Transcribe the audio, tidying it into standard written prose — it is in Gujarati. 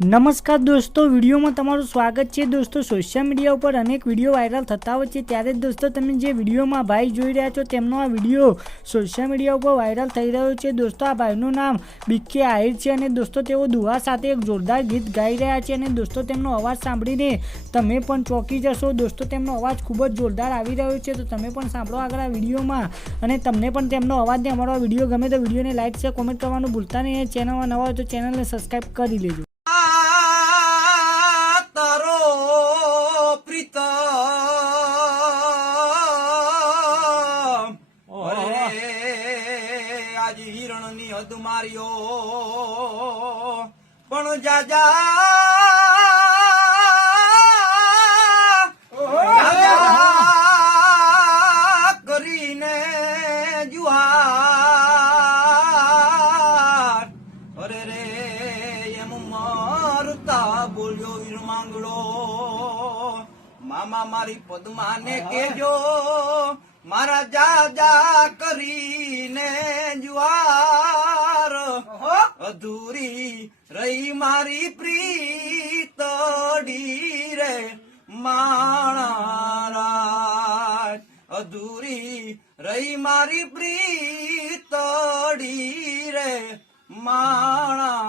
નમસ્કાર દોસ્તો, વિડીયોમાં તમારું સ્વાગત છે। દોસ્તો, સોશિયલ મીડિયા ઉપર અનેક વિડીયો વાયરલ થતા હોય છે, ત્યારે દોસ્તો તમે જે વિડીયોમાં ભાઈ જોઈ રહ્યા છો તેમનો આ વિડીયો સોશિયલ મીડિયા ઉપર વાયરલ થઈ રહ્યો છે। દોસ્તો, આ ભાઈનું નામ બીકે આહિર છે અને દોસ્તો તેઓ દુહા સાથે એક જોરદાર ગીત ગાઈ રહ્યા છે અને દોસ્તો તેમનો અવાજ સાંભળીને તમે પણ ચોંકી જશો। દોસ્તો, તેમનો અવાજ ખૂબ જ જોરદાર આવી રહ્યો છે, તો તમે પણ સાંભળો આગળ આ વિડીયોમાં। અને તમને પણ તેમનો અવાજને અમારો વિડીયો ગમે તો વિડીયોને લાઈક શેર કોમેન્ટ કરવાનું ભૂલતા નહીં। ચેનલમાં નવા હોય તો ચેનલને સબસ્ક્રાઈબ કરી લેજો। आज हिरण नी हद मारियो पण जाजा કરીને જુહાર અરે રે એમ મારતા બોલ્યો વીર માંગડો મામા મારી પદ્માને કેજો મારા જાજા કરીને જુવાર અધૂરી રહી મારી પ્રીતડી રે માણારાજ અધૂરી રહી મારી પ્રીતડી રે માણારાજ।